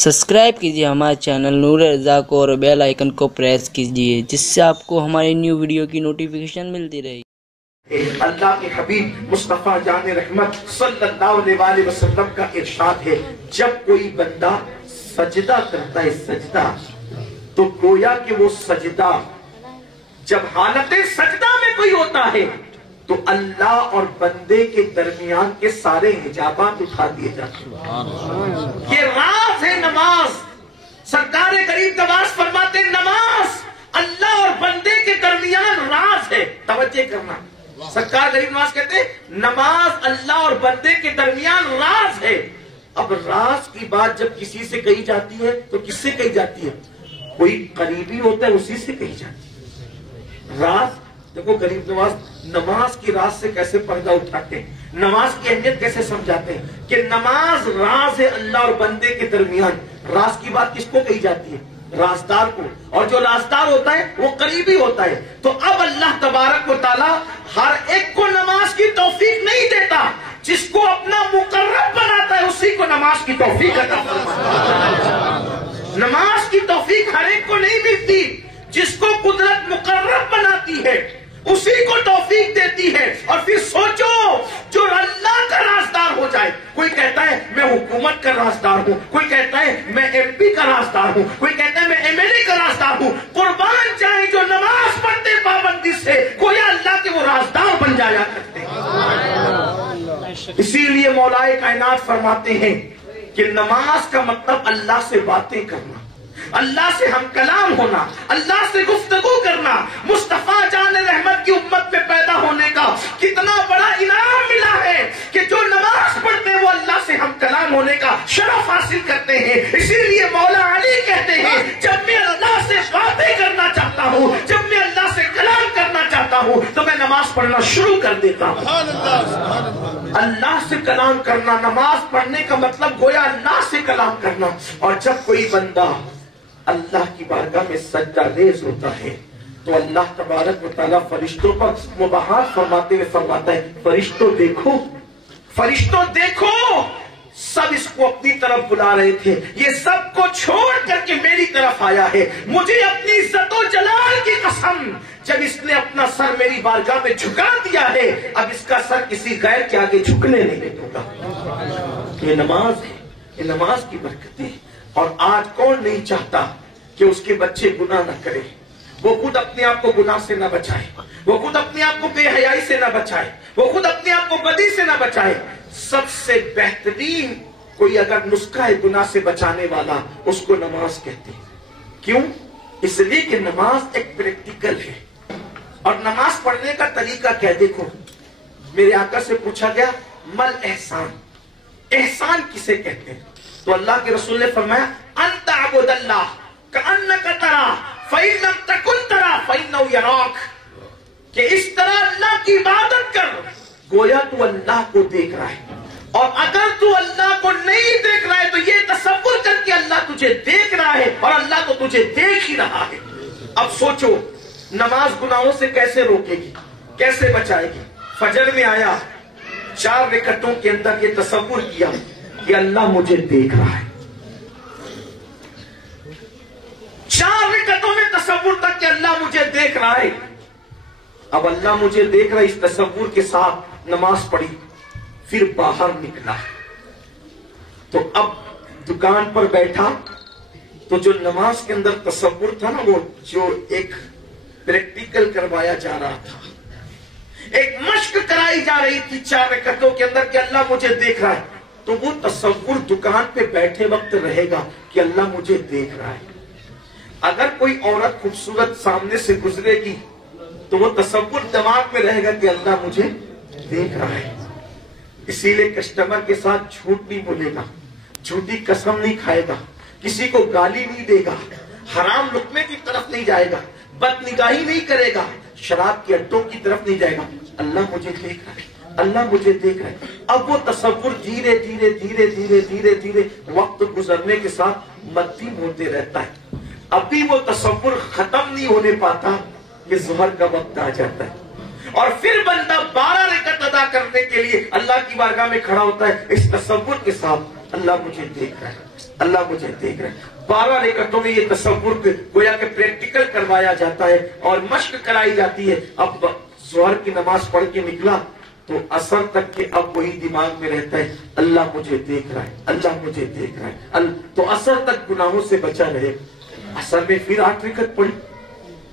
Subscribe کیجیے ہمارے channel نور رضا کو اور بیل آئیکن کو پریس کیجیے جس سے آپ کو ہماری نیو ویڈیو کی نوٹیفیکیشن ملتی رہے. اللہ کے حبیب مصطفیٰ جان رحمت صلی اللہ علیہ وسلم کا ارشاد ہے، جب کوئی بندہ سجدہ کرتا ہے سجدہ، تو گویا کہ وہ سجدہ جب حالت سجدہ میں کوئی ہوتا ہے تو اللہ اور بندے کے درمیان کے سارے حجابات اٹھا دیے جاتے ہیں. یہ راز ہے نماز. سرکار کریم نماز فرماتے ہیں نماز اللہ اور بندے کے درمیان راز ہے. توجہ کرنا، سرکار غریب نماز کہتے ہیں نماز اللہ اور بندے کے درمیان راز ہے. اب راز کی بات جب کسی سے کہی جاتی ہے تو کس سے کہی جاتی ہے؟ کوئی قریبی ہوتا ہے اسی سے کہی جاتی ہے. راز دیکھو غریب نماز کی راز سے کیسے پردہ اٹھاتے ہیں، نماز کی اہمیت کیسے سمجھاتے ہیں کہ نماز راز ہے اللہ اور بندے کے درمیان. راز کی بات کس کو کہی جاتی ہے؟ رازدار کو. اور جو رازدار ہوتا ہے وہ قریبی ہوتا ہے. تو اب اللہ تبارک و تعالی ہر ایک کو نماز کی توفیق نہیں دیتا، جس کو اپنا مقرب بناتا ہے اسی کو نماز کی توفیق عطا فرماتا ہے. نماز کی توفیق ہر ایک کو نہیں ملتی، جس کو قدرت مقرب بناتی ہے اسی کو توفیق دیتی ہے. اور پھر سوچو جو اللہ کا رازدار ہو جائے، کوئی کہتا ہے میں حکومت کا رازدار ہوں، کوئی کہتا ہے میں ایم پی کا رازدار ہوں، کوئی کہتا ہے میں ایم ایل اے کا رازدار ہوں. قربان جائیں جو نماز پڑھتے پابندی سے گویا اللہ کے وہ رازدار بن جایا کرتے ہیں. اسی لیے مولائے کائنات فرماتے ہیں کہ نماز کا مطلب اللہ سے باتیں کرنا، اللہ سے ہم کلام ہونا، اللہ سے گفتگو کرنا. مصطفیٰ جان رحمت کی امت میں پیدا ہونے کا کتنا بڑا انعام ملا ہے کہ جو نماز پڑھتے ہیں وہ اللہ سے ہم کلام ہونے کا شرف حاصل کرتے ہیں. اسی لیے مولا علی کہتے ہیں جب میں اللہ سے باتیں کرنا چاہتا ہوں، جب میں اللہ سے کلام کرنا چاہتا ہوں تو میں نماز پڑھنا شروع کر دیتا ہوں. اللہ سے کلام کرنا، نماز پڑھنے کا مطلب گویا اللہ سے کلام کرنا. اور جب کوئی بندہ اللہ کی بارگاہ میں سجدہ ریز ہوتا ہے تو اللہ تبارک و تعالیٰ فرشتوں پر مباحث فرماتے ہوئے فرماتا ہے فرشتوں دیکھو، فرشتوں دیکھو، سب اس کو اپنی طرف بلا رہے تھے، یہ سب کو چھوڑ کر کے میری طرف آیا ہے. مجھے اپنی عزت و جلال کی قسم، جب اس نے اپنا سر میری بارگاہ میں جھکا دیا ہے اب اس کا سر کسی غیر کے آگے جھکنے نہیں دوں گا. یہ نماز ہے، یہ نماز کی برکتیں. اور آج کون نہیں چاہتا کہ اس کے بچے گناہ نہ کرے، وہ خود اپنے آپ کو گناہ سے نہ بچائے، وہ خود اپنے آپ کو بے حیائی سے نہ بچائے، وہ خود اپنے آپ کو بدی سے نہ بچائے. سب سے بہترین کوئی اگر نسخہ ہے گناہ سے بچانے والا اس کو نماز کہتے ہیں. کیوں؟ اس لیے کہ نماز ایک پریکٹیکل ہے. اور نماز پڑھنے کا طریقہ کیا؟ دیکھو میرے آقا سے پوچھا گیا مل احسان، احسان کسے کہتے ہیں؟ تو اللہ کے رسول نے فرمایا انت عبد اللہ کأنک ترا فإن لم تکن ترا فإنہ یراک، کہ اس طرح اللہ کی عبادت کر گویا تو اللہ کو دیکھ رہا ہے. اور اگر تو اللہ کو نہیں دیکھ رہا ہے تو یہ تصور کر کے اللہ تجھے دیکھ رہا ہے اور اللہ کو تجھے دیکھ ہی رہا ہے. اب سوچو نماز گناہوں سے کیسے روکے گی، کیسے بچائے گی؟ فجر میں آیا 4 رکعتوں کے اندر یہ تصور کیا کہ اللہ مجھے دیکھ رہا ہے. 4 رکعتوں میں تصور تک کہ اللہ مجھے دیکھ رہا ہے. اب اللہ مجھے دیکھ رہا ہے اس تصور کے ساتھ نماز پڑھی، پھر باہر نکلا تو اب دکان پر بیٹھا تو جو نماز کے اندر تصور تھا نا وہ جو ایک پریکٹیکل کروایا جا رہا تھا، ایک مشق کرائی جا رہی تھی 4 رکعتوں کے اندر کہ اللہ مجھے دیکھ رہا ہے، تو وہ تصور دکان پہ بیٹھے وقت رہے گا کہ اللہ مجھے دیکھ رہا ہے. اگر کوئی عورت خوبصورت سامنے سے گزرے گی تو وہ تصور دماغ میں رہے گا کہ اللہ مجھے دیکھ رہا ہے. اسی لیے کسٹمر کے ساتھ جھوٹ نہیں بولے گا، جھوٹی قسم نہیں کھائے گا، کسی کو گالی نہیں دے گا، حرام لقمے کی طرف نہیں جائے گا، بد نگاہی نہیں کرے گا، شراب کے اڈوں کی طرف نہیں جائے گا. اللہ مجھے دیکھ رہا ہے، اللہ مجھے دیکھ رہا ہے. اب وہ تصور دھیرے دھیرے دھیرے دھیرے دھیرے دھیرے وقت گزرنے کے ساتھ مدھم ہوتے رہتا ہے. ابھی وہ تصور ختم نہیں ہونے پاتا کہ ظہر کا وقت آ جاتا ہے اور پھر بندہ 12 رکعت ادا کرنے کے لیے اللہ کی بارگاہ میں کھڑا ہوتا ہے اس تصور کے ساتھ اللہ مجھے دیکھ رہا ہے، اللہ مجھے دیکھ رہا ہے۔ 12 رکعتوں میں یہ تصور گویا کہ پریکٹیکل کروایا جاتا ہے اور مشق کرائی جاتی ہے۔ اب ظہر کی نماز پڑھ کے نکلا تو عصر تک کے اب وہی دماغ میں رہتا ہے، اللہ مجھے دیکھ رہا ہے، اللہ مجھے دیکھ رہا ہے، تو عصر تک گناہوں سے بچا رہے۔ عصر میں پھر 8 رکعت پڑھی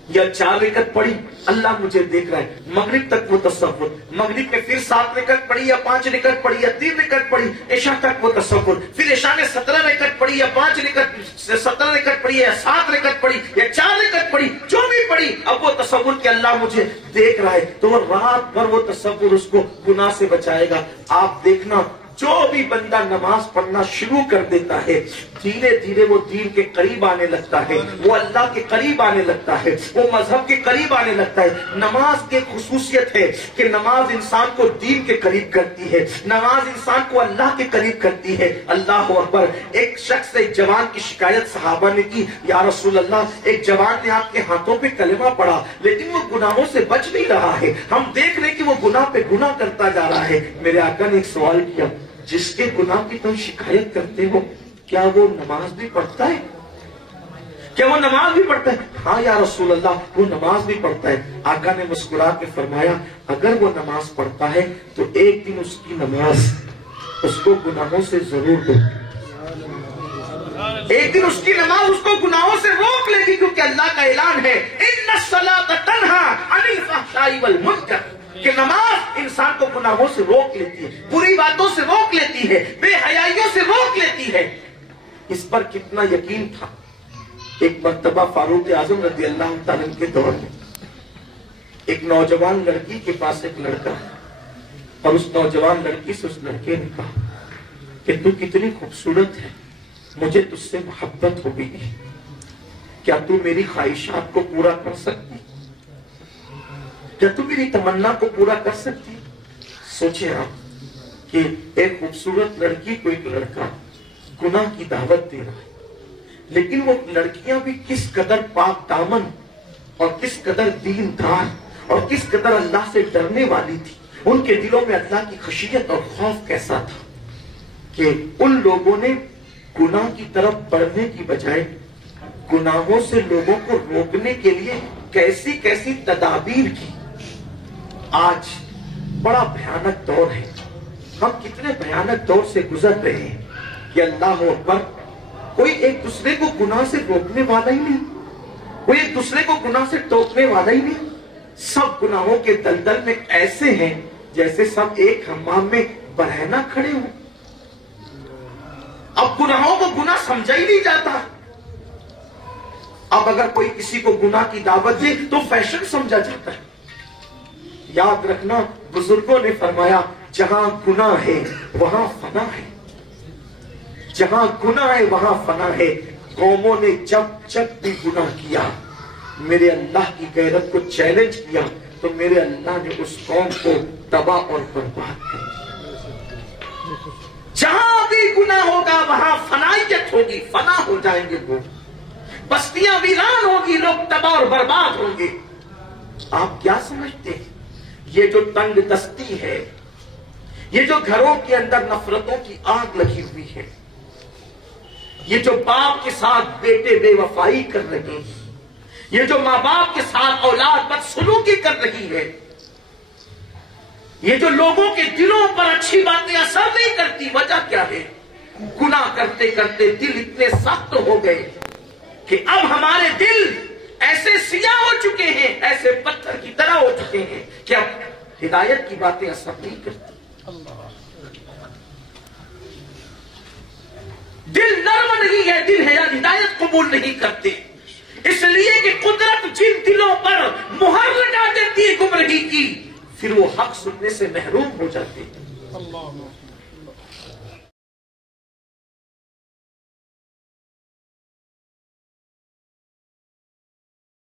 یا 4 رکعت پڑھی، اللہ مجھے دیکھ رہا ہے۔ مغرب تک وہ تصور، مغرب میں پھر 7 رکعت پڑھی یا 5 رکعت پڑھی یا 3 رکعت پڑھی، عشاء تک وہ تصور، پھر عشاء میں 17 رکعت پڑھی یا 5 رکعت 17 رکعت پڑھی یا 7 رکعت پڑھی یا 4 رکعت پڑھی، جو بھی پڑھی، اب وہ تصور کہ اللہ مجھے دیکھ رہا ہے، تو وہ رات بھر وہ تصور اس کو گناہ سے بچائے گا۔ آپ دیکھنا جو بھی بندہ نماز پڑھنا شروع کر دیتا ہے دھیرے دھیرے وہ دین کے قریب آنے لگتا ہے، وہ اللہ کے قریب آنے لگتا ہے، وہ مذہب کے قریب آنے لگتا ہے۔ نماز کی خصوصیت ہے کہ نماز انسان کو دین کے قریب کرتی ہے، نماز انسان کو اللہ کے قریب کرتی ہے۔ اللہ اکبر۔ ایک شخص ایک جوان کی شکایت صحابہ نے کی، یا رسول اللہ ایک جوان نے آپ کے ہاتھوں پہ کلمہ پڑھا لیکن وہ گناہوں سے بچ نہیں رہا ہے، ہم دیکھ رہے کہ وہ گناہ پہ گناہ کرتا جا رہا ہے۔ میرے آقا نے ایک سوال کیا، جس کے گناہ کی تم شکایت کرتے ہو کیا وہ نماز بھی پڑھتا ہے؟ کیا وہ نماز بھی پڑھتا ہے؟ ہاں یا رسول اللہ وہ نماز بھی پڑھتا ہے۔ آقا نے مسکرا کے فرمایا اگر وہ نماز پڑھتا ہے تو ایک دن اس کی نماز اس کو گناہوں سے ضرور دو، ایک دن اس کی نماز اس کو گناہوں سے روک لے گی، کیونکہ اللہ کا اعلان ہے ان الصلاۃ تنہی عن الفحشاء والمنکر، کہ نماز انسان کو گناہوں سے روک لیتی ہے، بری باتوں سے روک لیتی ہے، بے حیائیوں سے روک لیتی ہے۔ اس پر کتنا یقین تھا۔ ایک مرتبہ فاروق اعظم رضی اللہ تعالیٰ عنہ کے دور میں ایک نوجوان لڑکی کے پاس ایک لڑکا، اور اس نوجوان لڑکی سے اس لڑکے نے کہا کہ تو کتنی خوبصورت ہے، مجھے تجھ سے محبت ہو گئی ہے، کیا تو میری خواہشات کو پورا کر سکتی، کیا تو میری تمنا کو پورا کر سکتی؟ سوچیں آپ کہ ایک خوبصورت لڑکی کو ایک لڑکا گناہ کی دعوت دے رہا ہے، لیکن وہ لڑکیاں بھی کس قدر پاک دامن اور کس قدر دیندار اور کس قدر اللہ سے ڈرنے والی تھی، ان کے دلوں میں اللہ کی خشیت اور خوف کیسا تھا کہ ان لوگوں نے گناہ کی طرف بڑھنے کی بجائے گناہوں سے لوگوں کو روکنے کے لیے کیسی کیسی تدابیر کی۔ آج بڑا بھیانک دور ہے، ہم کتنے بھیانک دور سے گزر رہے ہیں کہ اللہ اکبر، کوئی ایک دوسرے کو گناہ سے روکنے والا ہی نہیں، کوئی ایک دوسرے کو گناہ سے ٹوکنے والا ہی نہیں، سب گناہوں کے دلدل میں ایسے ہیں جیسے سب ایک حمام میں برہنہ کھڑے ہوں۔ اب گناہوں کو گناہ سمجھا ہی نہیں جاتا، اب اگر کوئی کسی کو گناہ کی دعوت دے تو فیشن سمجھا جاتا ہے۔ یاد رکھنا بزرگوں نے فرمایا جہاں گناہ ہے وہاں فنا ہے، جہاں گناہ ہے وہاں فنا ہے۔ قوموں نے جب بھی گناہ کیا، میرے اللہ کی غیرت کو چیلنج کیا، تو میرے اللہ نے اس قوم کو تباہ اور برباد کر دیا۔ جہاں بھی گناہ ہوگا وہاں فنائیت ہوگی، فنا ہو جائیں گے لوگ، بستیاں ویران ہوگی، لوگ تباہ اور برباد ہوں گے۔ آپ کیا سمجھتے ہیں یہ جو تنگ دستی ہے، یہ جو گھروں کے اندر نفرتوں کی آگ لگی ہوئی ہے، یہ جو باپ کے ساتھ بیٹے بے وفائی کر رہے ہیں، یہ جو ماں باپ کے ساتھ اولاد بدسلوکی کر رہی ہے، یہ جو لوگوں کے دلوں پر اچھی باتیں اثر نہیں کرتی، وجہ کیا ہے؟ گناہ کرتے کرتے دل اتنے سخت ہو گئے کہ اب ہمارے دل ایسے سیاہ ہو چکے ہیں، ایسے پتھر کی طرح ہو چکے ہیں کہ اب ہدایت کی باتیں اثر نہیں کرتی۔ دل نرم نہیں ہے، دل ہدایت قبول نہیں کرتے، اس لیے کہ قدرت جن دلوں پر مہر لگا دیتی ہے گمراہی کی، پھر وہ حق سننے سے محروم ہو جاتے ہیں۔